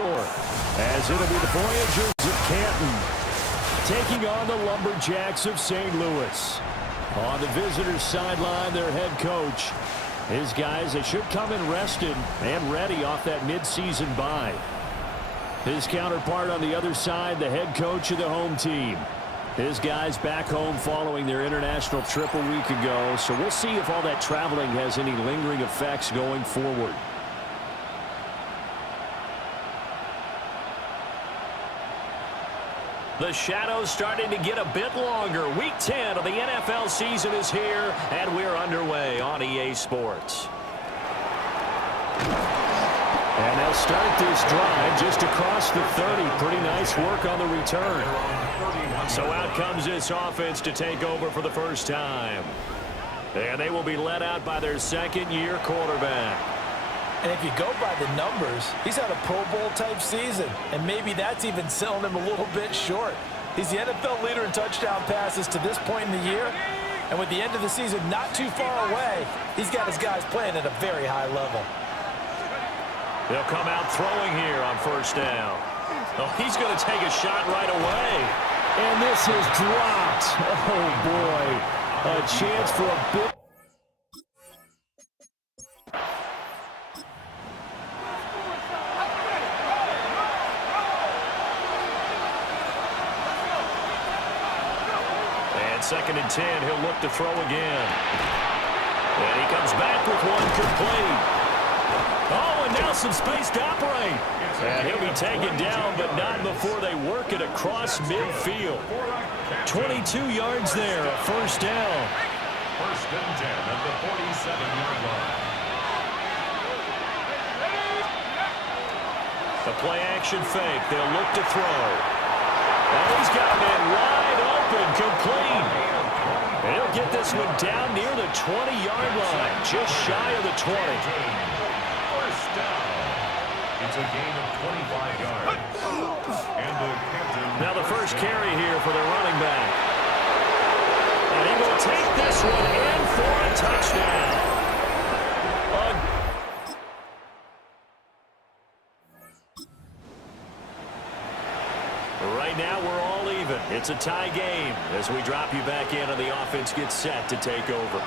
As it'll be the Voyagers of Canton taking on the Lumberjacks of St. Louis. On the visitors' sideline, their head coach. His guys, they should come in rested and ready off that midseason bye. His counterpart on the other side, the head coach of the home team. His guys back home following their international trip a week ago, so we'll see if all that traveling has any lingering effects going forward. The shadows starting to get a bit longer. Week 10 of the NFL season is here, and we're underway on EA Sports. And they'll start this drive just across the 30. Pretty nice work on the return. So out comes this offense to take over for the first time. And they will be led out by their second-year quarterback. And if you go by the numbers, he's had a Pro Bowl-type season, and maybe that's even selling him a little bit short. He's the NFL leader in touchdown passes to this point in the year, and with the end of the season not too far away, he's got his guys playing at a very high level. They'll come out throwing here on first down. Oh, he's going to take a shot right away. And this is dropped. Oh, boy. A chance for a big... Second and 10, he'll look to throw again. And he comes back with one complete. Oh, and now some space to operate. And he'll be taken down, but not before they work it across midfield. 22 yards there, a first down. First and 10 at the 47-yard line. The play-action fake, they'll look to throw. Oh, he's got a man wide open, complete. He'll get this one down near the 20-yard line, just shy of the 20. First down. It's a gain of 25 yards. And the captain. Now the first carry here for the running back. And he will take this one in for a touchdown. Right now we're all even. It's a tie game as we drop you back in and the offense gets set to take over.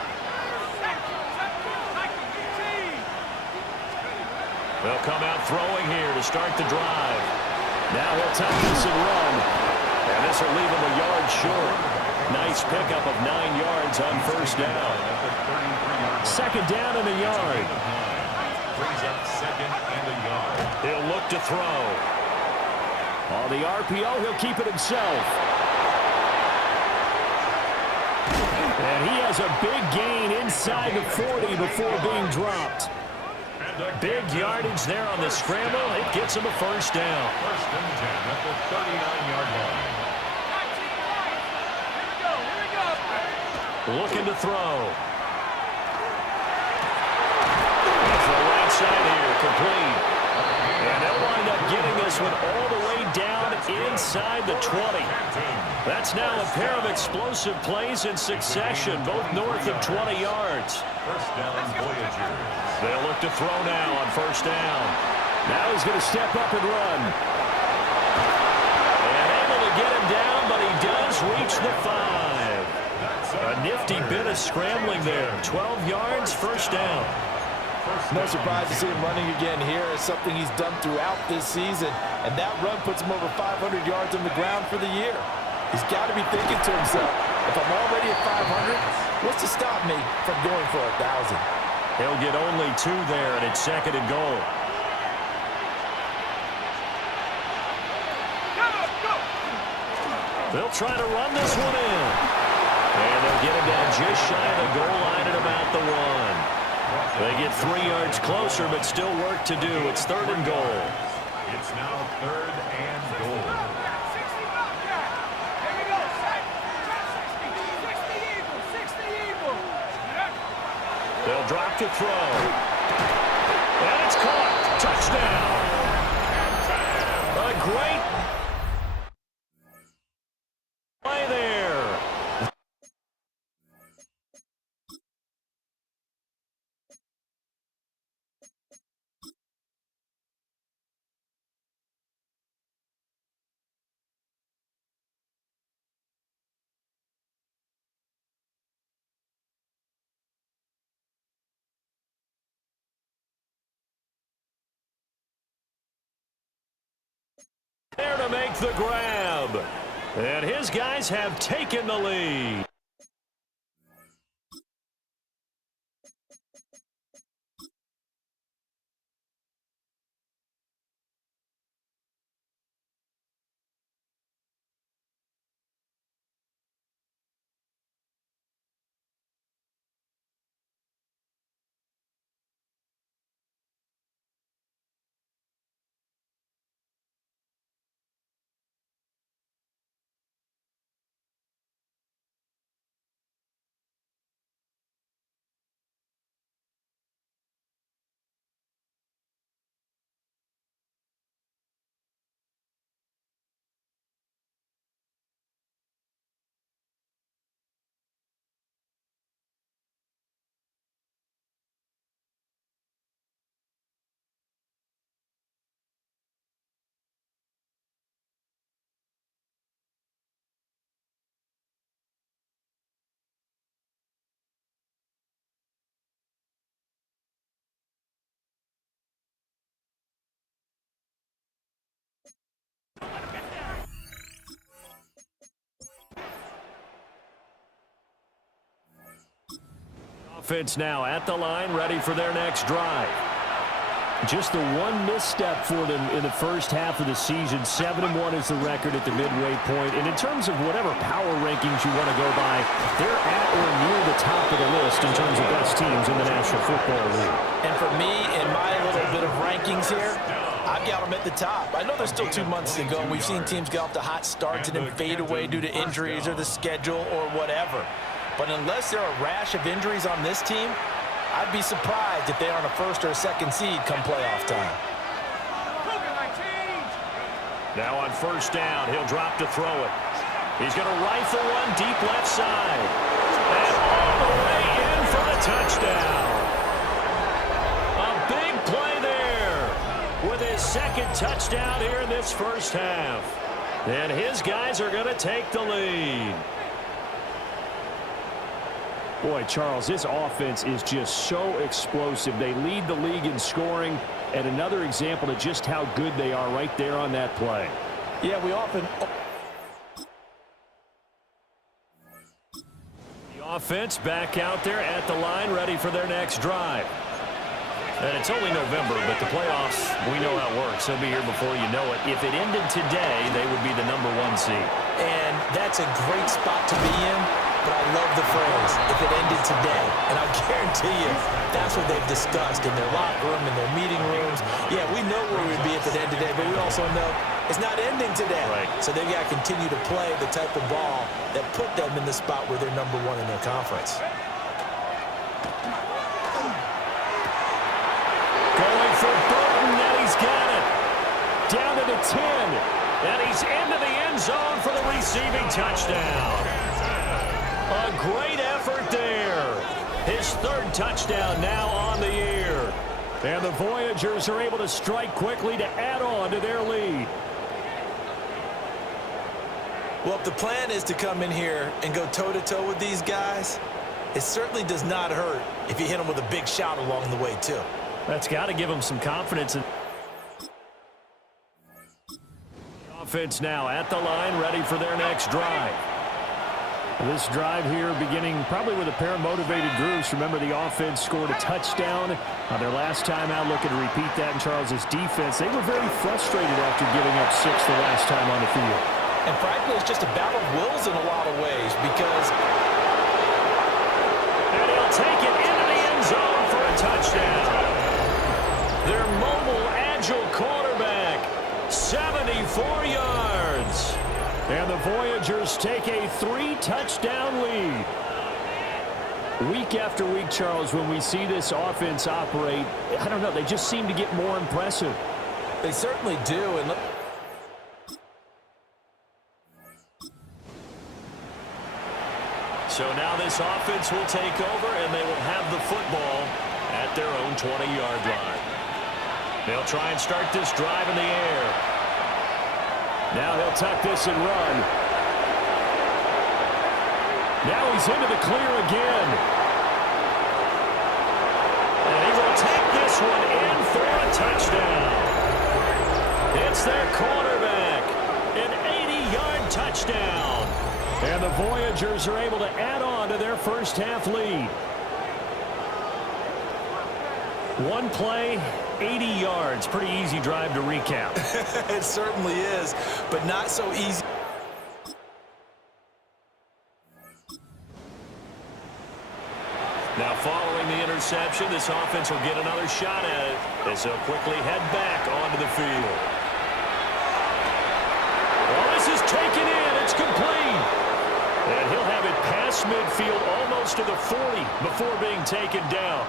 They'll come out throwing here to start the drive. Now he'll tuck this and run. And this will leave him a yard short. Nice pickup of 9 yards on first down. Second down and a yard. Brings up second and a yard. He'll look to throw. On the RPO, he'll keep it himself. And he has a big gain inside the 40 before being dropped. Big yardage there on the scramble. It gets him a first down. First and 10 at the 39-yard line. Looking to throw. Off the right side here, complete. And they'll wind up getting this one all the way down inside the 20. That's now a pair of explosive plays in succession, both north of 20 yards. First down, Voyagers. They'll look to throw now on first down. Now he's going to step up and run. And able to get him down, but he does reach the 5. A nifty bit of scrambling there. 12 yards, first down. No surprise to see him running again here. It's something he's done throughout this season. And that run puts him over 500 yards on the ground for the year. He's got to be thinking to himself, if I'm already at 500, what's to stop me from going for 1,000? He'll get only 2 there, and it's second and goal. They'll try to run this one in. And they'll get him down just shy of the goal line at about the 1. They get 3 yards closer, but still work to do. It's third and goal. It's now third and goal. They'll drop to throw. And it's caught. Touchdown. A great There to make the grab. And his guys have taken the lead. Offense now at the line, ready for their next drive. Just the one misstep for them in the first half of the season. 7-1 is the record at the midway point. And in terms of whatever power rankings you want to go by, they're at or near the top of the list in terms of best teams in the National Football League. And for me, in my little bit of rankings here, I've got them at the top. I know there's still 2 months to go, and we've seen teams get off to hot starts and then fade away due to injuries or the schedule or whatever. But unless there are a rash of injuries on this team, I'd be surprised if they aren't a first or a second seed come playoff time. Now on first down, he'll drop to throw it. He's going to rifle one deep left side. And all the way in for the touchdown. A big play there with his second touchdown here in this first half. And his guys are going to take the lead. Boy, Charles, this offense is just so explosive. They lead the league in scoring, and another example of just how good they are right there on that play. Yeah, we often... The offense back out there at the line, ready for their next drive. And it's only November, but the playoffs, we know how it works. They'll be here before you know it. If it ended today, they would be the #1 seed. And that's a great spot to be in. But I love the phrase, if it ended today. And I guarantee you, that's what they've discussed in their locker room, in their meeting rooms. Yeah, we know where we'd be if it ended today, but we also know it's not ending today. Right. So they've got to continue to play the type of ball that put them in the spot where they're #1 in their conference. Going for Burton, and he's got it. Down to the 10, and he's into the end zone for the receiving touchdown. A great effort there. His third touchdown now on the year. And the Voyagers are able to strike quickly to add on to their lead. Well, if the plan is to come in here and go toe-to-toe with these guys, it certainly does not hurt if you hit them with a big shot along the way, too. That's got to give them some confidence. Offense now at the line, ready for their next drive. This drive here beginning probably with a pair of motivated groups. Remember, the offense scored a touchdown on their last time out, looking to repeat that in Charles's defense. They were very frustrated after giving up 6 the last time on the field. And frankly, it's just a battle of wills in a lot of ways because... And he'll take it into the end zone for a touchdown. Their mobile, agile quarterback, 74 yards. And the Voyagers take a 3-touchdown lead. Week after week, Charles, when we see this offense operate, I don't know, they just seem to get more impressive. They certainly do. And so now this offense will take over, and they will have the football at their own 20-yard line. They'll try and start this drive in the air. Now he'll tuck this and run. Now he's into the clear again. And he will take this one in for a touchdown. It's their quarterback, An 80-yard touchdown. And the Voyagers are able to add on to their first half lead. One play, 80 yards. Pretty easy drive to recap. It certainly is, but not so easy. Now following the interception, this offense will get another shot at it as they'll quickly head back onto the field. Well, this is taken in. It's complete. And he'll have it past midfield almost to the 40 before being taken down.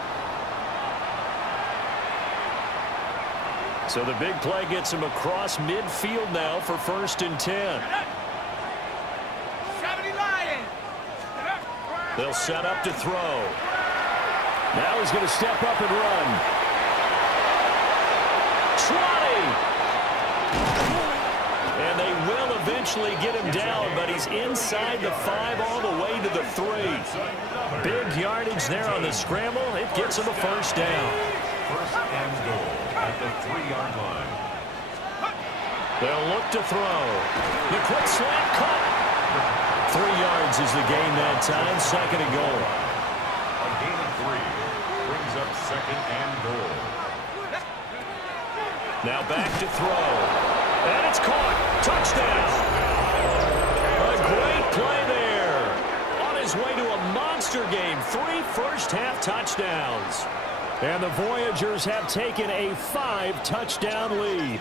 So the big play gets him across midfield now for 1st and 10. They'll set up to throw. Now he's going to step up and run. Trotty! And they will eventually get him down, but he's inside the 5 all the way to the 3. Big yardage there on the scramble. It gets him a 1st down. 1st and goal at the 3-yard line. They'll look to throw. The quick slant caught. 3 yards is the gain that time. 2nd and goal. A gain of 3 brings up 2nd and goal. Now back to throw. And it's caught. Touchdown. A great play there. On his way to a monster game. 3 first-half touchdowns. And the Voyagers have taken a 5-touchdown lead.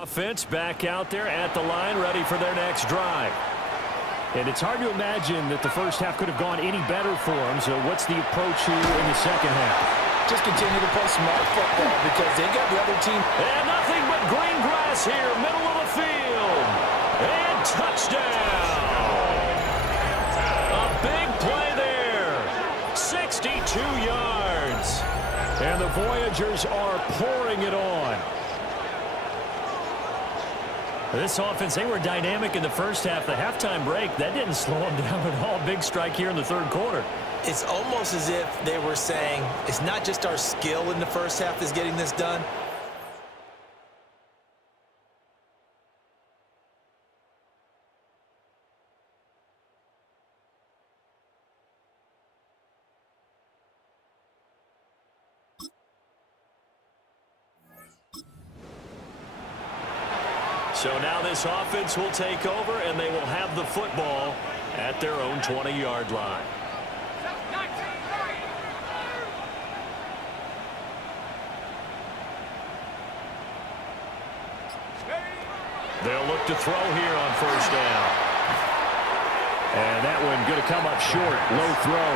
Offense back out there at the line, ready for their next drive. And it's hard to imagine that the first half could have gone any better for them. So what's the approach here in the second half? Just continue to play smart football because they got the other team. And nothing but green grass here, middle of the field. And touchdown. A big play there. 62 yards. And the Voyagers are pouring it on. This offense, they were dynamic in the first half. The halftime break, that didn't slow them down at all. Big strike here in the 3rd quarter. It's almost as if they were saying, it's not just our skill in the first half that's getting this done. So now this offense will take over, and they will have the football at their own 20-yard line. They'll look to throw here on 1st down. And that one going to come up short. Low throw.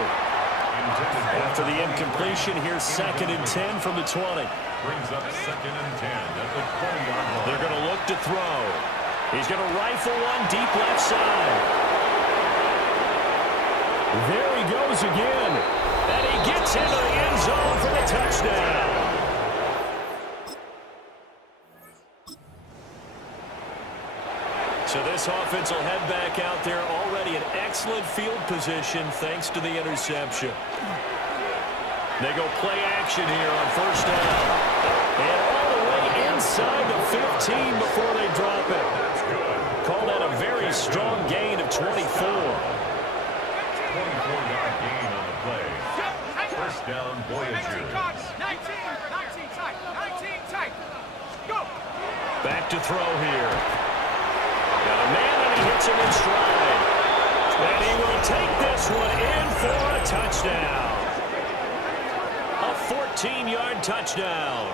After the incompletion, here's 2nd and 10 from the 20. Brings up 2nd and 10 at the 20-yard line. They're going to look to throw. He's going to rifle one deep left side. There he goes again. And he gets into the end zone for the touchdown. So this offense will head back out there, already in excellent field position thanks to the interception. They go play action here on 1st down. And all the way inside the 15 before they drop it. Call that a very strong gain of 24. 24-yard gain on the play. 1st down, Voyagers. 19 tight. Go. Back to throw here. Got a man, and he hits him in stride. And he will take this one in for a touchdown. A 14-yard touchdown.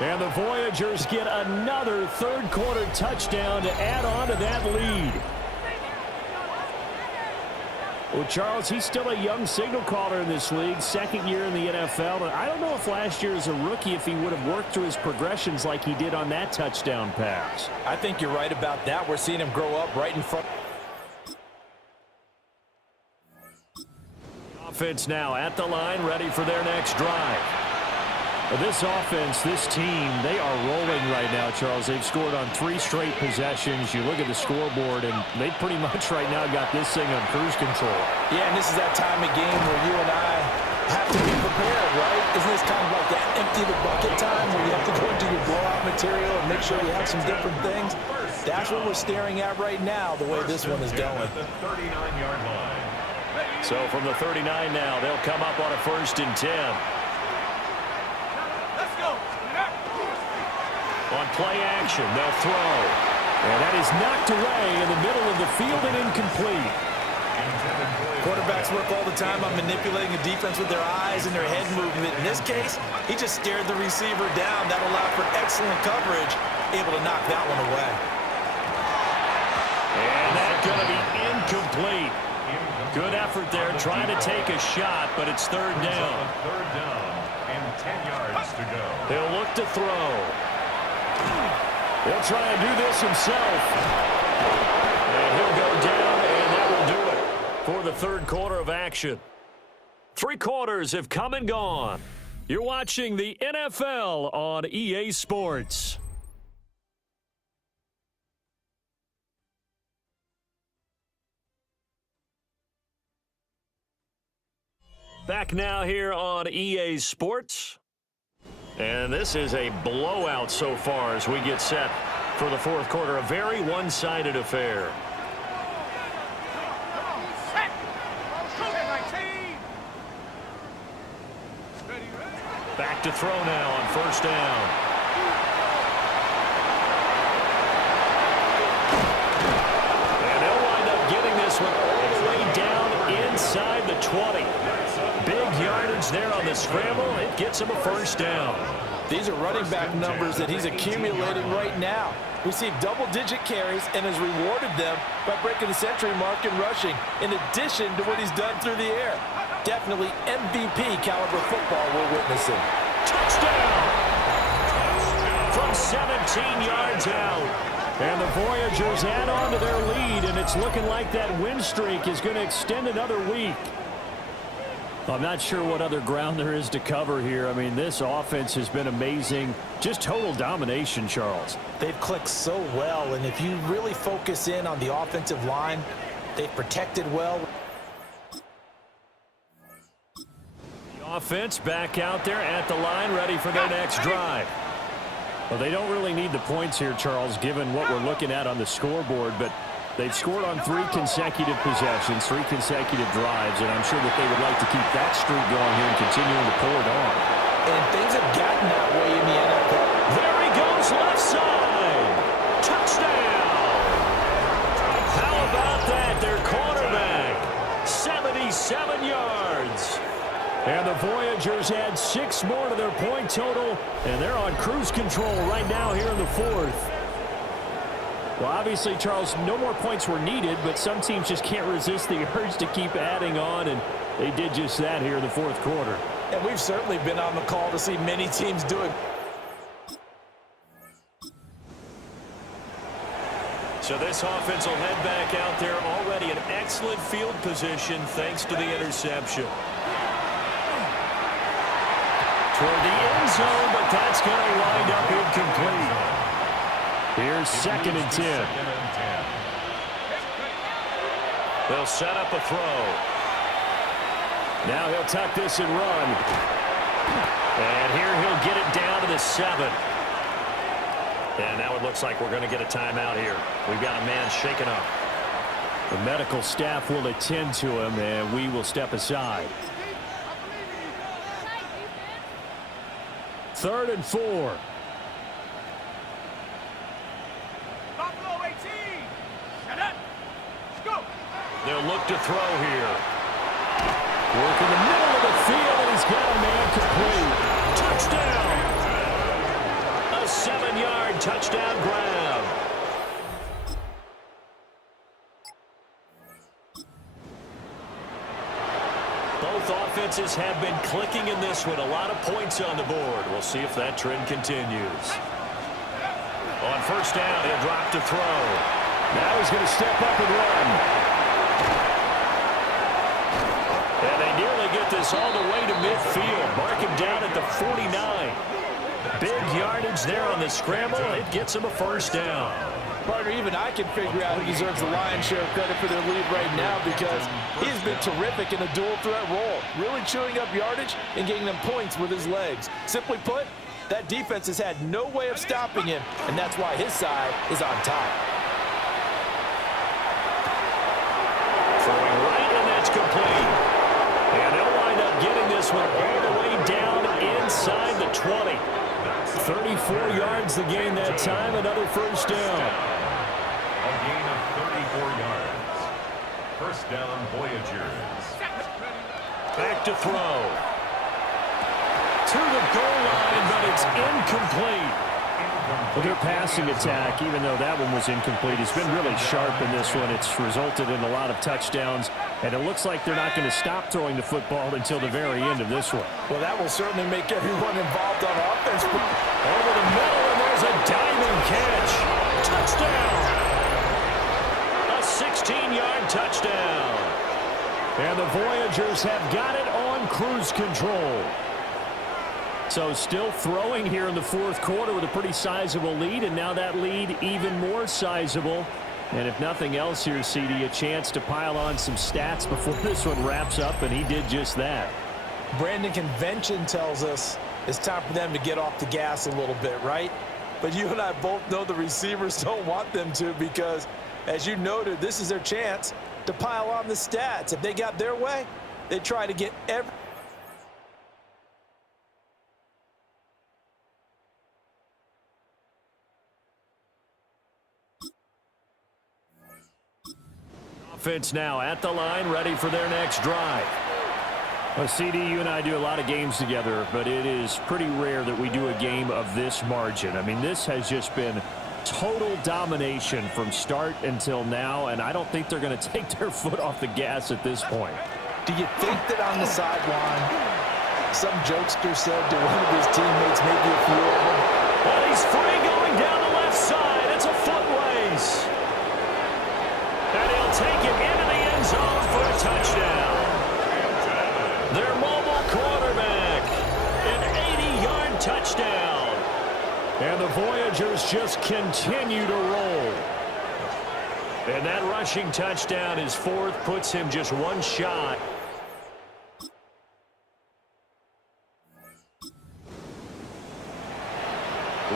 And the Voyagers get another 3rd quarter touchdown to add on to that lead. Well, Charles, he's still a young signal caller in this league, 2nd year in the NFL. And I don't know if last year as a rookie, if he would have worked through his progressions like he did on that touchdown pass. I think you're right about that. We're seeing him grow up right in front. Offense now at the line, ready for their next drive. This offense, this team, they are rolling right now, Charles. They've scored on 3 straight possessions. You look at the scoreboard, and they pretty much right now got this thing on cruise control. Yeah, and this is that time of game where you and I, have to be prepared, right? Isn't this kind of like that empty the bucket time where you have to go into your blowout material and make sure you have some different things? That's what we're staring at right now, the way this one is going. The 39-yard line. So from the 39 now, they'll come up on a 1st and 10. Let's go. On play action, they'll throw. And that is knocked away in the middle of the field and incomplete. Quarterbacks work all the time on manipulating a defense with their eyes and their head movement. In this case, he just stared the receiver down. That allowed for excellent coverage, able to knock that one away. And that's going to be incomplete. Good effort there, trying to take a shot, but it's 3rd down. 3rd down and 10 yards to go. He'll look to throw. He'll try and do this himself. And he'll go down, and that will do it for the 3rd quarter of action. 3 quarters have come and gone. You're watching the NFL on EA Sports. Back now here on EA Sports. And this is a blowout so far as we get set for the 4th quarter. A very one-sided affair. Back to throw now on 1st down. And they'll wind up getting this one all the way down inside the 20. Big yardage there on the scramble. It gets him a 1st down. These are running back numbers that he's accumulating right now. Received double-digit carries and has rewarded them by breaking the century mark in rushing, in addition to what he's done through the air. Definitely MVP caliber football we're witnessing. Touchdown! From 17 yards out. And the Voyagers add on to their lead, and it's looking like that win streak is going to extend another week. I'm not sure what other ground there is to cover here. I mean, this offense has been amazing. Just total domination, Charles. They've clicked so well, and if you really focus in on the offensive line, they've protected well. The offense back out there at the line, ready for their next drive. Well, they don't really need the points here, Charles, given what we're looking at on the scoreboard, but they've scored on 3 consecutive possessions, 3 consecutive drives, and I'm sure that they would like to keep that streak going here and continuing to pull it on. And things have gotten that way in the NFL. There he goes, left side. Touchdown. How about that? Their quarterback, 77 yards. And the Voyagers add 6 more to their point total, and they're on cruise control right now here in the 4th. Well, obviously, Charles, no more points were needed, but some teams just can't resist the urge to keep adding on, and they did just that here in the 4th quarter. And we've certainly been on the call to see many teams do it. So this offense will head back out there, already in excellent field position thanks to the interception. Toward the end zone, but that's going to wind up incomplete. Here's 2nd and 10. They'll set up a throw. Now he'll tuck this and run. And here he'll get it down to the 7. And now it looks like we're going to get a timeout here. We've got a man shaken up. The medical staff will attend to him, and we will step aside. 3rd and 4. Buffalo 18. Shut up. Let's go. They'll look to throw here. Work in the middle of the field, and he's got a man complete. Touchdown! A 7-yard touchdown grab. Both offenses have been clicking in this one. A lot of points on the board. We'll see if that trend continues. On 1st down, he'll drop to throw. Now he's going to step up and run. And they nearly get this all the way to midfield. Mark him down at the 49. Big yardage there on the scramble. It gets him a 1st down. Partner, even I can figure out who deserves the lion's share of credit for their lead right now because he's been terrific in a dual threat role, really chewing up yardage and getting them points with his legs. Simply put, that defense has had no way of stopping him, and that's why his side is on top. Throwing right, and that's complete. And they'll wind up getting this one all the way down inside the 20. 34 yards the gain that time, another first down. A gain of 34 yards. First down, Voyagers. Back to throw. To the goal line, but it's incomplete. Well, their passing attack, even though that one was incomplete, has been really sharp in this one. It's resulted in a lot of touchdowns, and it looks like they're not going to stop throwing the football until the very end of this one. Well, that will certainly make everyone involved on offense. Over the middle, and there's a diving catch. Touchdown! A 16-yard touchdown. And the Voyagers have got it on cruise control. So still throwing here in the fourth quarter with a pretty sizable lead, and now that lead even more sizable. And if nothing else here, CD, a chance to pile on some stats before this one wraps up, and he did just that. Brandon, convention tells us it's time for them to get off the gas a little bit, right? But you and I both know the receivers don't want them to because, as you noted, this is their chance to pile on the stats. If they got their way, they try to get every... Offense now at the line, ready for their next drive. Well, CD, you and I do a lot of games together, but it is pretty rare that we do a game of this margin. I mean, this has just been total domination from start until now, and I don't think they're going to take their foot off the gas at this point. Do you think that on the sideline, some jokester said to one of his teammates, maybe a few of them, but he's free going down the left side. It's a foot race. And he'll take it into the end zone for a touchdown. Their mobile quarterback, an 80-yard touchdown. And the Voyagers just continue to roll. And that rushing touchdown is fourth, puts him just one shot.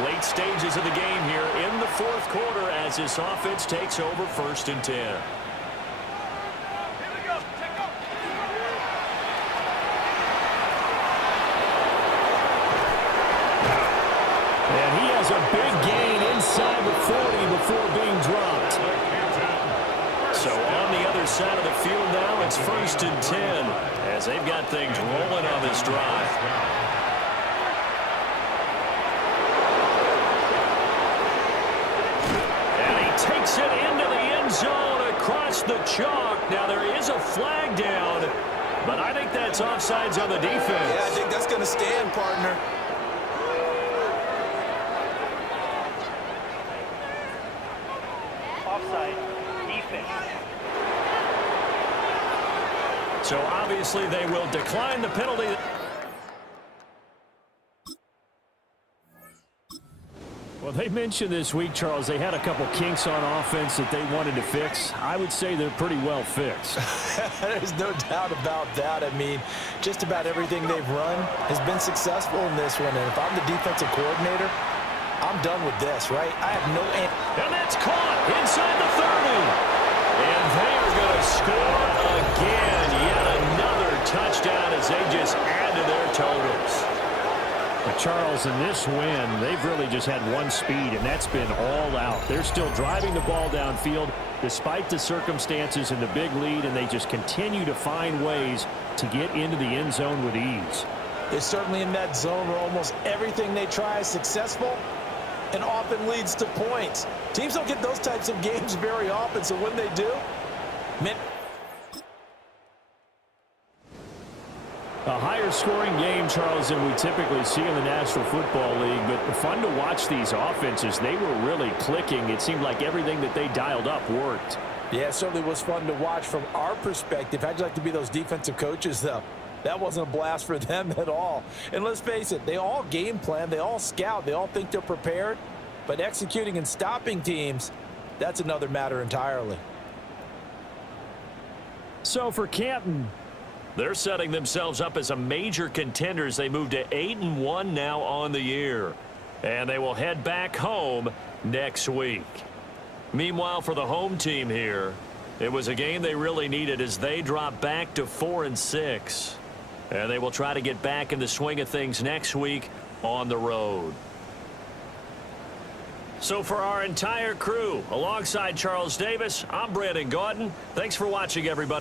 Late stages of the game here in the fourth quarter as this offense takes over 1st and 10. Here we go. Take off. And he has a big gain inside the 40 before being dropped. So on the other side of the field now, it's 1st and 10 as they've got things rolling on this drive. Takes it into the end zone across the chalk. Now there is a flag down, but I think that's offsides on the defense. Yeah, I think that's going to stand, partner. Offside. Defense. So obviously they will decline the penalty. Well, they mentioned this week, Charles, they had a couple kinks on offense that they wanted to fix. I would say they're pretty well fixed. There's no doubt about that. I mean, just about everything they've run has been successful in this one. And if I'm the defensive coordinator, I'm done with this, right? I have no... And that's caught inside the 30. And they are going to score again. Yet another touchdown as they just add to their totals. But Charles, in this win, they've really just had one speed, and that's been all out. They're still driving the ball downfield despite the circumstances and the big lead, and they just continue to find ways to get into the end zone with ease. They're certainly in that zone where almost everything they try is successful and often leads to points. Teams don't get those types of games very often, so when they do, man. A higher scoring game, Charles, than we typically see in the National Football League, but fun to watch these offenses. They were really clicking. It seemed like everything that they dialed up worked. Yeah, it certainly was fun to watch from our perspective. How'd you like to be those defensive coaches, though? That wasn't a blast for them at all. And let's face it, they all game plan, they all scout, they all think they're prepared, but executing and stopping teams, that's another matter entirely. So for Canton, they're setting themselves up as a major contender as they move to 8-1 now on the year. And they will head back home next week. Meanwhile, for the home team here, it was a game they really needed as they drop back to 4-6. And they will try to get back in the swing of things next week on the road. So for our entire crew, alongside Charles Davis, I'm Brandon Gaudin. Thanks for watching, everybody.